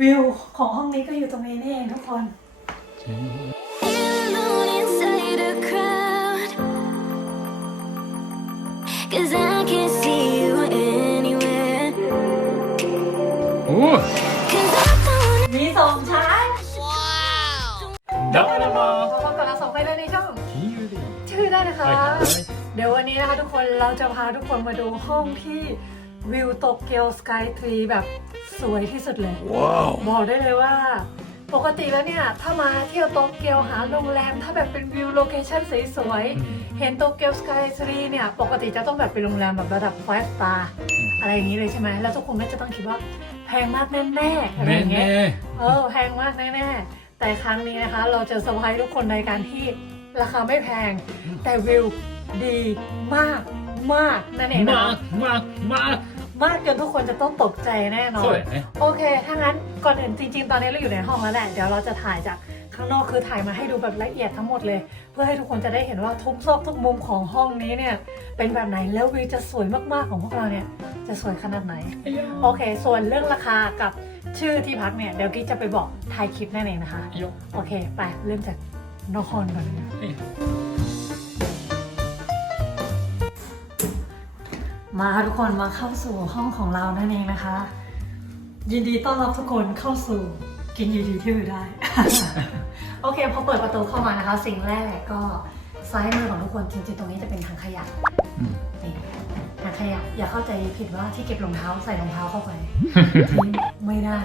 วิวของห้องนี้ก็อยู่ตรงนี้นี่เองทุกคน Cause I สองช้าว้ Cause I'm the มีสองชั้นดับเบิลบอลพบกับสองคนเลยในช่องชื่อได้นะคะ เดี๋ยววันนี้นะคะทุกคนเราจะพาทุกคนมาดูห้องที่วิวโตเกียวสกายทรีแบบ สวยที่สุดเลย wow. บอกได้เลยว่า ปกติแล้วเนี่ย ถ้ามาเที่ยวโตเกียวหาโรงแรม ถ้าแบบเป็นวิวโลเคชั่นสวยๆ เห็นโตเกียวสกายทรีเนี่ย ปกติจะต้องแบบเป็นโรงแรมแบบระดับฟ star อะไรอย่างนี้เลยใช่ไหม แล้วทุกคนก็จะต้องคิดว่าแพงมากแน่ๆอะไรอย่างเงี้ย เออ แพงมากแน่ๆ แต่ครั้งนี้นะคะ เราจะเซอร์ไพรส์ทุกคนในการที่ราคาไม่แพง แต่วิวดีมากมากนั่นเองนะมากมากมาก มากจนทุกคนจะต้องตกใจแน่นอน そうだよね โอเค ถ้างั้นก่อนอื่นจริง ๆ ตอนนี้เราอยู่ในห้องแล้วแหละ เดี๋ยวเราจะถ่ายจากข้างนอกคือถ่ายมาให้ดูแบบละเอียดทั้งหมดเลย เพื่อให้ทุกคนจะได้เห็นว่าทุกซอกทุกมุมของห้องนี้เนี่ย เป็นแบบไหน แล้ววิวจะสวยมากๆของพวกเราเนี่ย จะสวยขนาดไหน โอเค ส่วนเรื่องราคากับชื่อที่พักเนี่ย เดี๋ยวกิ๊กจะไปบอกท้ายคลิปนั่นเองนะคะ いいよ โอเค ไป เริ่มจากนครก่อนเลยนะ いいよ มาค่ะทุกคนมาเข้าสู่ห้องของเรานั่นเองนะคะ ยินดีต้อนรับทุกคนเข้าสู่กินอยู่ดีที่อยู่ได้ โอเคพอเปิดประตูเข้ามานะคะ สิ่งแรกก็ซ้ายมือของทุกคนจริงๆตรงนี้จะเป็นถังขยะうんนี่ถังขยะอย่าเข้าใจผิดว่าที่เก็บรองเท้าใส่รองเท้าเข้าไปทิ้งไม่ได้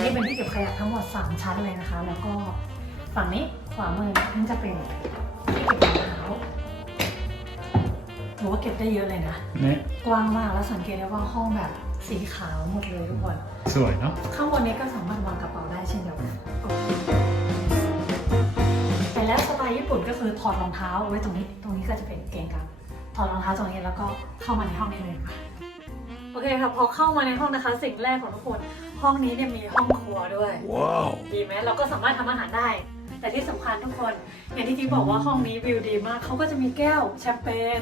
นี่เป็นที่เก็บขยะทั้งหมด 3 ชั้นเลยนะคะ แล้วก็ฝั่งนี้ขวามือนี่จะเป็นที่เก็บรองเท้า ถือว่าเก็บได้เยอะเลยนะกว้างมากแล้วสังเกตได้ว่าห้องแบบสีขาวหมดเลยทุกคน สวยเนาะข้างบนนี้ก็สามารถวางกระเป๋าได้เช่นเดียวกันไปแล้วสไตล์ญี่ปุ่นก็คือถอดรองเท้าไว้ตรงนี้ ตรงนี้ก็จะเป็นเกงกางถอดรองเท้าตรงนี้แล้วก็เข้ามาในห้องนี้เลยค่ะโอเคค่ะพอเข้ามาในห้องนะคะ สิ่งแรกของทุกคน ห้องนี้เนี่ยมีห้องครัวด้วย ว้าว ดีไหมเราก็สามารถทำอาหารได้ แต่ที่สำคัญทุกคน อย่างที่จิ๊บบอกว่าห้องนี้วิวดีมากเขาก็จะมีแก้วแชมเปญ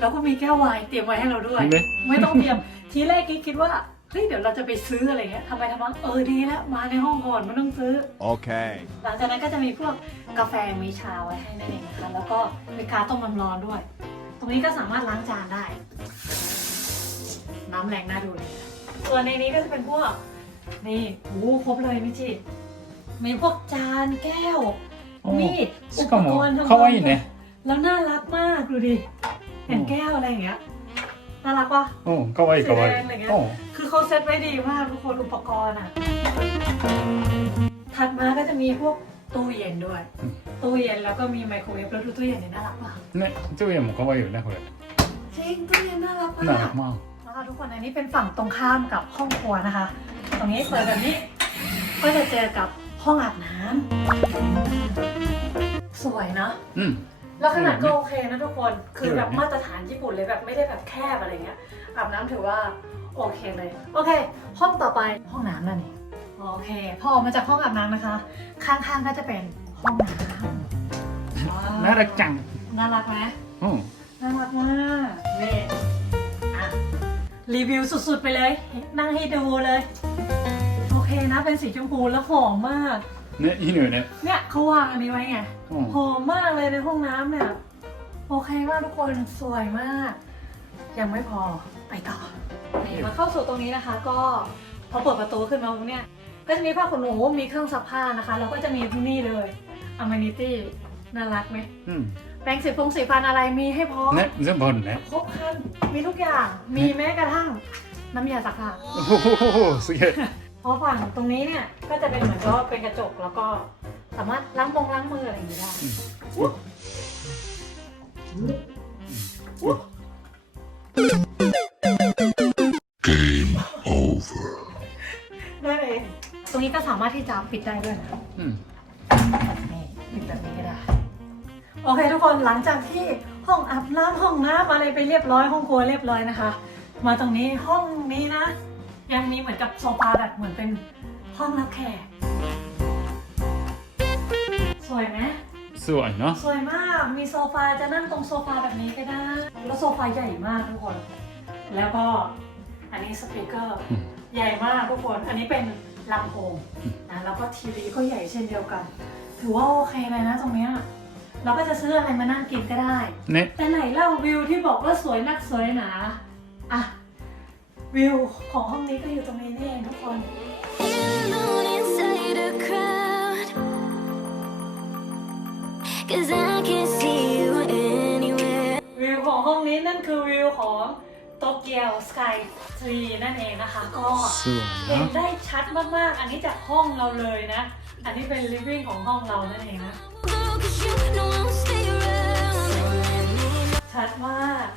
แล้วก็มีแก้วไวน์เตรียมไว้ให้เราด้วย ね ไม่ต้องเตรียม ทีแรกกิ๊กคิดว่า เฮ้ย เดี๋ยวเราจะไปซื้ออะไรเงี้ยทำไปทำมาเออดีแล้ว มาในห้องก่อนไม่ต้องซื้อ Okay. หลังจากนั้นก็จะมีพวกกาแฟมีชาไว้ให้นั่นเองนะคะ แล้วก็มีกาต้มน้ำร้อนด้วย ตรงนี้ก็สามารถล้างจานได้ น้ำแรงน่าดูเลยส่วนในนี้ก็จะเป็นพวก นี่โอ้โหครบเลยมิจิ มีพวกจานแก้ว มีด しかも อุปกรณ์ทำ 可愛いね แล้วน่ารักมากดูดิ เห็นแก้วอะไรอย่างเงี้ยน่ารักปะโอ้ก็ว่าอีแดงอะไรเงี้ยคือเขาเซ็ตไว้ดีมากทุกคนอุปกรณ์อะ ถัดมาก็จะมีพวกตู้เย็นด้วย ตู้เย็นแล้วก็มีไมโครเวฟแล้วดูตู้เย็นเนี่ยน่ารักปะเนี่ยตู้าเอ๋มันก็ไว้อยู่นะคนจริงตู้เย็นน่ารักปากมากทุกคนอันนี้เป็นฝั่งตรงข้ามกับห้องครัวนะคะ ตรงนี้เปิดแบบนี้ ก็จะเจอกับห้องอาบน้ำสวยเนาะอืม แล้วขนาดก็โอเคนะทุกคน คือแบบมาตรฐานญี่ปุ่นเลยแบบไม่ได้แบบแคบอะไรเงี้ย อาบน้ำถือว่าโอเคเลย โอเค ห้องต่อไปห้องน้ำนั่นเองโอเค พอออกมาจากห้องอาบน้ำนะคะ ข้างๆก็จะเป็นห้องน้ำน่ารักจัง น่ารักไหมอืมน่ารักมากนี่อะรีวิวสุดๆไปเลย นั่งให้ดูเลย โอเคนะ เป็นสีชมพูแล้วหอมมาก เนี่ยอีหนูเนี่ย เนี่ยเขาวางอันนี้ไว้ไงหอมมากเลยในห้องน้ำเนี่ย โอเคมากทุกคนสวยมาก ยังไม่พอไปต่อมาเข้าสู่ตรงนี้นะคะ ก็พอเปิดประตูขึ้นมาเนี่ย ก็จะมีผ้าขนหนูมีเครื่องซักผ้านะคะ แล้วก็จะมีที่นี่เลยอ m ม n i ตี้น่ารักไหมอืมแปรงสีฟงสีฟันอะไรมีให้พร้อม เนี่ยเส้นผ่อนเนี่ยครบครันมีทุกอย่างมีแม้กระทั่ง น้ำยาซักผ้าโอ้โหสุดยอด เพราะฝั่งตรงนี้เนี่ยก็จะเป็นเหมือนกับว่าเป็นกระจกแล้วก็สามารถล้างมงล้างมืออะไรอย่างนี้ได้ได้เลยตรงนี้ก็สามารถที่จะปิดได้ด้วยนะうんนี่ปิดแบบนี้ก็ได้ โอเคทุกคนหลังจากที่ห้องอาบน้ำห้องน้ำอะไรไปเรียบร้อยห้องครัวเรียบร้อยนะคะ มาตรงนี้ห้องนี้นะ ยังมีเหมือนกับโซฟาแบบเหมือนเป็นห้องรับแขก สวยไหมสวยเนาะสวยมาก มีโซฟาจะนั่งตรงโซฟาแบบนี้ก็ได้ แล้วโซฟาใหญ่มากทุกคน แล้วก็อันนี้สปีกเกอร์ ใหญ่มากทุกคน อันนี้เป็นลำโพงนะ แล้วก็ทีวีก็ใหญ่เช่นเดียวกัน ถือว่าโอเคเลยนะตรงเนี้ย เราก็จะซื้ออะไรมานั่งกินก็ได้ เนี่แต่ไหนเล่าวิวที่บอกว่าสวยนักสวยหนา อะ วิวของห้องนี้ก็อยู่ตรงนี้นี่เองทุกคน วิวของห้องนี้นั่นคือวิวของโตเกียวสกายทรีนั่นเองนะคะ ก็เห็นได้ชัดมากๆ อันนี้จากห้องเราเลยนะ อันนี้เป็นลิฟวิ่งของห้องเรานั่นเองนะ ชัดมาก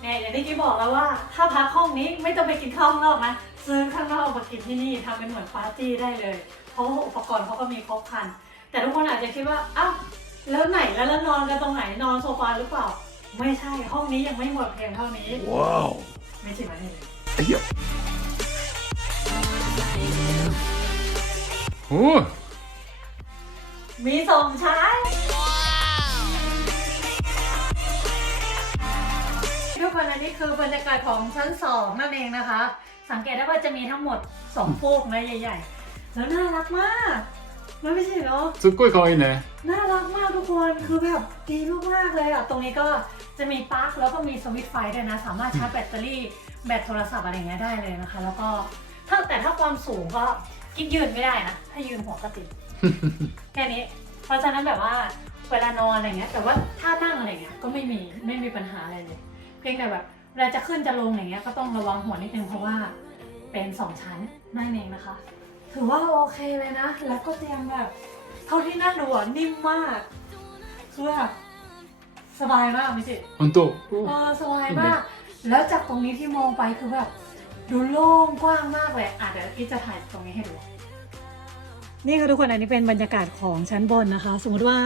เนี่ยอย่างที่กี้บอกแล้วว่า ถ้าพักห้องนี้ไม่ต้องไปกินข้าวข้างนอกนะซื้อข้างนอกมากินที่นี่ทำเป็นเหมือนปาร์ตี้ได้เลย เพราะว่าอุปกรณ์เขาก็มีครบครัน แต่ทุกคนอาจจะคิดว่าอ้าวแล้วไหนแล้วแล้วนอนกันตรงไหนนอนโซฟาหรือเปล่า ไม่ใช่ห้องนี้ยังไม่หมดเพียงเท่านี้ว้าวไม่จริงนะนี่เลยโอ้มีสองชั้น นอันนี้คือบรรยากาศของชั้นสองนั่นเองนะคะ สังเกตได้ว่าจะมีทั้งหมดสองฟูกนะใหญ่ๆ แล้วน่ารักมากมันไม่ใช่เหรอ すっごい可愛いね。 น่ารักมากทุกคนคือแบบดีมากๆเลยอ่ะ ตรงนี้ก็จะมีปลั๊กแล้วก็มีสวิตช์ไฟด้วยนะ สามารถชาร์จแบตเตอรี่แบตโทรศัพท์อะไรเงี้ยได้เลยนะคะ แล้วก็ถ้าแต่ถ้าความสูงก็กิ๊กยืนไม่ได้นะ ถ้ายืนหัวกระติก แค่นี้ เพราะฉะนั้นแบบว่าเวลานอนอะไรเงี้ย แต่ว่าถ้านั่งอะไรเงี้ยก็ไม่มีไม่มีปัญหาอะไรเลย เ พียงแต่แบบเวลาจะขึ้นจะลงอย่างเงี้ยก็ต้องระวังหัวนิดนึงเพราะว่าเป็นสองชั้นนั่นเองนะคะ ถือว่าโอเคเลยนะ แล้วก็เตียงแบบ เท่าที่นั่งดูอะนิ่มมากคือแบบสบายมากมิจิ本当。เออสบายมาก แล้วจากตรงนี้ที่มองไปคือแบบดูโล่งกว้างมากเลยอะเดี๋ยวกิ๊จะถ่ายตรงนี้ให้ดู นี่ค่ะทุกคนอันนี้เป็นบรรยากาศของชั้นบนนะคะ สมมติว่า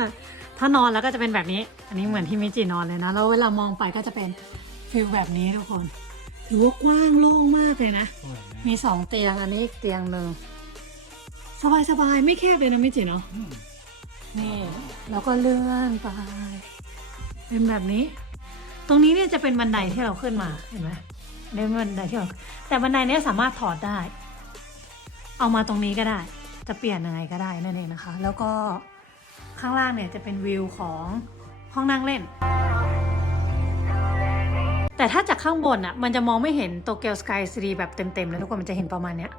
ถ้านอนแล้วก็จะเป็นแบบนี้ อันนี้เหมือนที่มิจินอนเลยนะ แล้วเวลามองไปก็จะเป็น ฟิลแบบนี้ทุกคน ถือว่ากว้างโล่งมากเลยนะ มีสองเตียงอันนี้อีกเตียงหนึ่งสบายสบายไม่แคบเลยนะไม่จีเนาะนี่แล้วก็เลื่อนไป เป็นแบบนี้ ตรงนี้เนี่ยจะเป็นบันไดที่เราขึ้นมาเห็นไหมเป็นบันไดที่เราแต่บันไดนี้สามารถถอดได้ เอามาตรงนี้ก็ได้ จะเปลี่ยนยังไงก็ได้นั่นเองนะคะ แล้วก็ข้างล่างเนี่ยจะเป็นวิวของห้องนั่งเล่น แต่ถ้าจากข้างบนอ่ะ มันจะมองไม่เห็นโตเกียวสกายซีรีแบบเต็มๆเลยทุกคนมันจะเห็นประมาณเนี้ย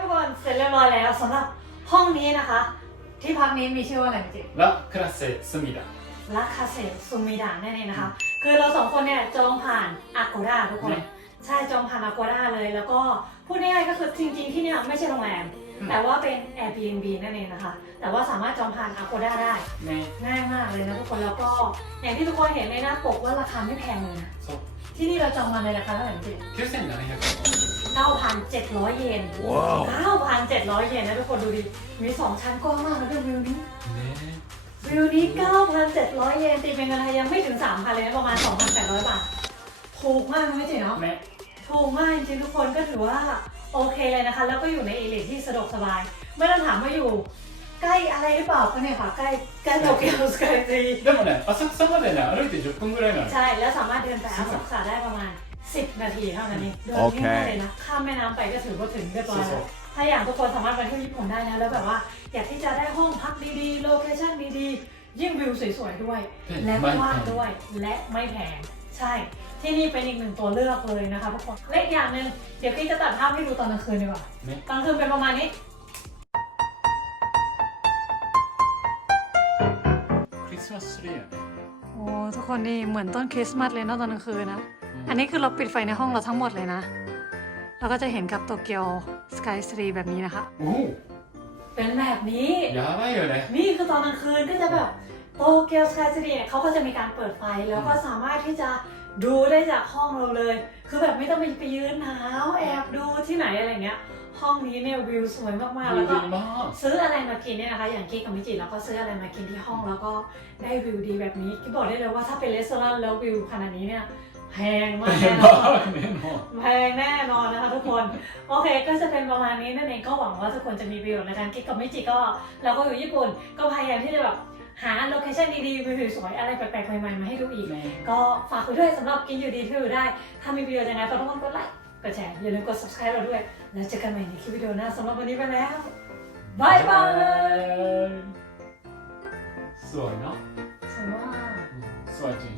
ทุกคนเสร็จเรียบร้อยแล้วสำหรับห้องนี้นะคะ ที่พักนี้มีชื่อว่าอะไรมิจิ ラクラセスミダ。 ลักคาเซซูมิดะนั่นเองนะคะ คือเราสองคนเนี่ยจองผ่านอากูด้าทุกคน เนี่ย ใช่จองผ่านอากูด้าเลย แล้วก็พูดง่ายๆก็คือจริงๆที่เนี่ยไม่ใช่โรงแรม อืม แต่ว่าเป็น Airbnb นั่นเองนะคะ แต่ว่าสามารถจองผ่านอากูด้าได้ ね。 ง่ายมากเลยนะทุกคน แล้วก็อย่างที่ทุกคนเห็นในหน้าปกว่าราคาไม่แพงเลยนะ そう。 ที่นี่เราจองมาในราคาเท่าไหร่มิจิ 九千七百円。 9,700 เยน わ9,700 เยนนะทุกคนดูดิ มี 2 ชั้นกว้างมากนะดูวิวนี้ お。ね。 วิวนี้ 9,700 เยนตีเป็นเงินไทยยังไม่ถึง 3,000 เลยนะประมาณ 2,800 บาท ถูกมากไม่ใช่เนาะ ね。 ถูกมากจริงๆทุกคนก็ถือว่า โอเคเลยนะคะ แล้วก็อยู่ในเอเรียที่สะดวกสบาย ไม่ต้องถามว่าอยู่ ใกล้อะไรหรือเปล่าก็เนี่ยค่ะ ใกล้ใกล้โตเกียวสกายทรี でもね、浅草までね、歩いて10分ぐらいなの。 ใช่ แล้วสามารถเดินไปอาสักษาได้ประมาณ 10 นาทีเท่านั้นเองเดิน โอเค ง่ายๆเลยนะ ข้ามแม่น้ำไปก็ถือว่าถึงเรียบร้อย そう แล้ว ถ้าอย่างทุกคนสามารถไปเที่ยวญี่ปุ่นได้นะ แล้วแบบว่าอยากที่จะได้ห้องพักดีๆ โลเคชั่นดีๆ ยิ่งวิวสวยๆด้วย そう。 และ で ไม่ว่างด้วย และไม่แพง ใช่ ที่นี่เป็นอีกหนึ่งตัวเลือกเลยนะคะทุกคน และอีกอย่างหนึ่งเดี๋ยวพี่จะตัดภาพให้ดูตอนกลางคืนดีกว่า ね。 ตอนกลางคืนเป็นประมาณนี้ クリスマスツリーやね。 โอ้ทุกคนนี่เหมือนต้นคริสต์มาสเลยเนาะตอนกลางคืนนะ อันนี้คือเราปิดไฟในห้องเราทั้งหมดเลยนะ เราก็จะเห็นกับโตเกียวสกายสตรีแบบนี้นะคะ お เป็นแบบนี้ お。やばいよね。 นี่คือตอนกลางคืนก็จะแบบ โตเกียวสกายซีรีเนี่ยเขาก็จะมีการเปิดไฟแล้วก็สามารถที่จะดูได้จากห้องเราเลย คือแบบไม่ต้องไปไปยืนหนาวแอบดูที่ไหนอะไรเงี้ย ห้องนี้เนี่ยวิวสวยมากๆ แล้วก็ซื้ออะไรมากินเนี่ยนะคะ อย่างกิ๊กกับมิจิแล้วก็ซื้ออะไรมากินที่ห้องแล้วก็ได้วิวดีแบบนี้กิ๊กบอกได้เลยว่าถ้าเป็นรีสอร์ทแล้ววิวขนาดนี้เนี่ยแพงมากแน่นอนแพงแน่นอนนะคะทุกคน โอเคก็จะเป็นประมาณนี้นั่นเองก็หวังว่าทุกคนจะมีประโยชน์ในการกิ๊กกับมิจิก็เราก็อยู่ญี่ปุ่น ก็พยายามที่จะแบบ หาโลเคชันดีๆมือสวยอะไรแปลกๆใหม่ๆมาให้ดูอีก ก็ฝากไว้ด้วยสำหรับกินอยู่ดีที่อยู่ได้ ถ้ามีวิดีโอยังไงฝากทุกคนกดไลค์กดแชร์อย่าลืมกด subscribe เราด้วย แล้วเจอกันใหม่ในคลิปวิดีโอหน้าสำหรับวันนี้ไปแล้วบายบายสวยเนาะสวยมากสวยจริง